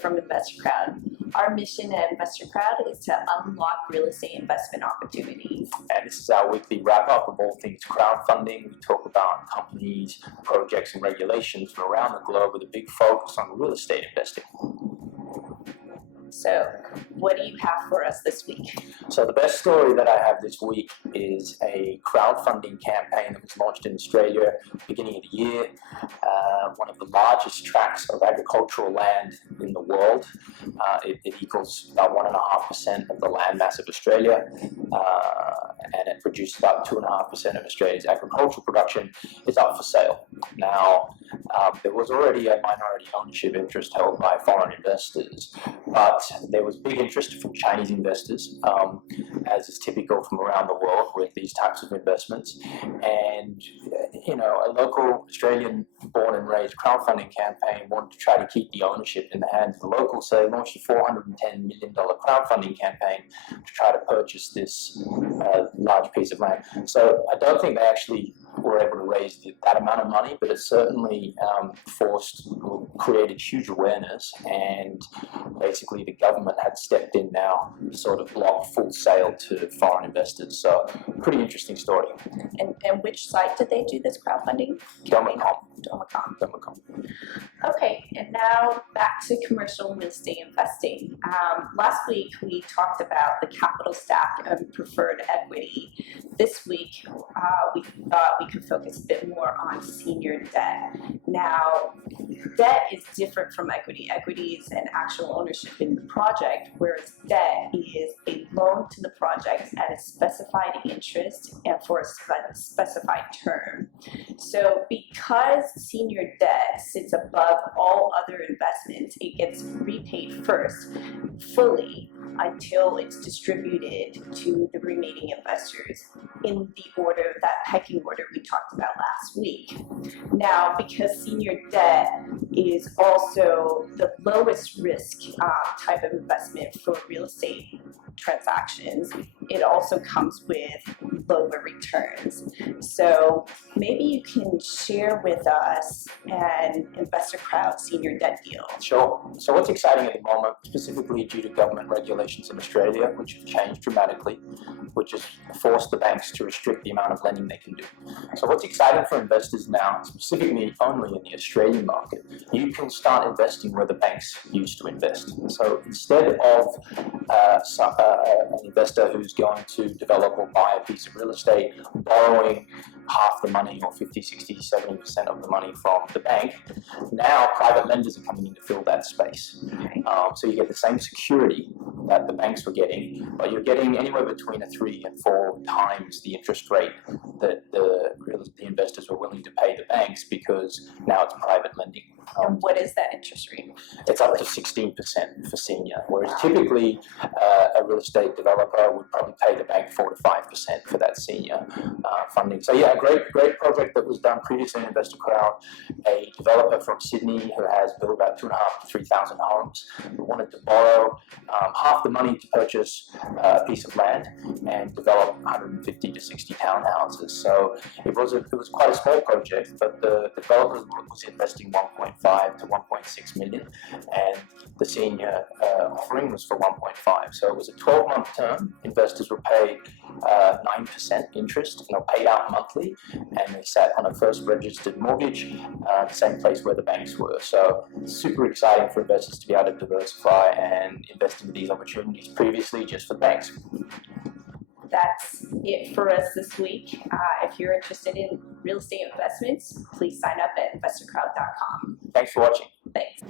from InvestaCrowd. Our mission at InvestaCrowd is to unlock real estate investment opportunities. And this is our weekly wrap-up of all things crowdfunding. We talk about companies, projects, and regulations from around the globe with a big focus on real estate investing. So, what do you have for us this week? So the best story that I have this week is a crowdfunding campaign that was launched in Australia beginning of the year. One of the largest tracts of agricultural land in the world. It equals about 1.5% of the land mass of Australia, and it produces about 2.5% of Australia's agricultural production. Is up for sale. Now, there was already a minority ownership interest held by foreign investors, but there was big interest from Chinese investors, as is typical from around the world with these types of investments. And a local Australian born and raised crowdfunding campaign wanted to try to keep the ownership in the hands of the locals, so they launched a $410 million crowdfunding campaign to try to purchase this large piece of land. So I don't think they actually were able to raise that amount of money, but it certainly created huge awareness, and basically the government had stepped in now to sort of block full sale to foreign investors. So pretty interesting story. And which site did they do this crowdfunding? Domicom. Okay, and now back to commercial real estate investing. Last week we talked about the capital stack of preferred equity. This week we thought we could focus a bit more on senior debt. Now, debt is different from equity. Equity is an actual ownership in the project, whereas debt is a loan to the project at a specified interest and for a specified term. So because senior debt sits above all other investments, it gets repaid first fully until it's distributed to the remaining investors in the order, that pecking order we talked about last week. Now, because senior debt is also the lowest risk type of investment for real estate transactions, it also comes with lower returns. So maybe you can share with us an InvestaCrowd senior debt deal. Sure. So what's exciting at the moment, specifically due to government regulations in Australia, which have changed dramatically, which has forced the banks to restrict the amount of lending they can do. So what's exciting for investors now, specifically only in the Australian market, you can start investing where the banks used to invest. So instead of an investor who's going to develop or buy a piece of real estate, borrowing half the money or 50, 60, 70% of the money from the bank, now private lenders are coming in to fill that space. Okay. So you get the same security that the banks were getting, but you're getting anywhere between 3 and 4 times the interest rate that the investors were willing to pay the banks, because now it's private lending. And what is that interest rate? It's up to 16% for senior, whereas typically a real estate developer would probably pay the bank 4 to 5% for that senior funding. So yeah, a great project that was done previously in InvestaCrowd. A developer from Sydney who has built about 2,500 to 3,000 homes, who wanted to borrow half the money to purchase a piece of land and develop 150 to 60 townhouses. So it was quite a small project, but the developer was investing 1.5 to 1.6 million, and the senior offering was for 1.5. So it was a 12-month term. Investors were paid 9% interest, paid out monthly, and they sat on a first registered mortgage, the same place where the banks were. So super exciting for investors to be able to diversify and invest into these opportunities, previously just for banks. That's it for us this week. If you're interested in real estate investments, please sign up at investorcrowd.com. Thanks for watching. Thanks.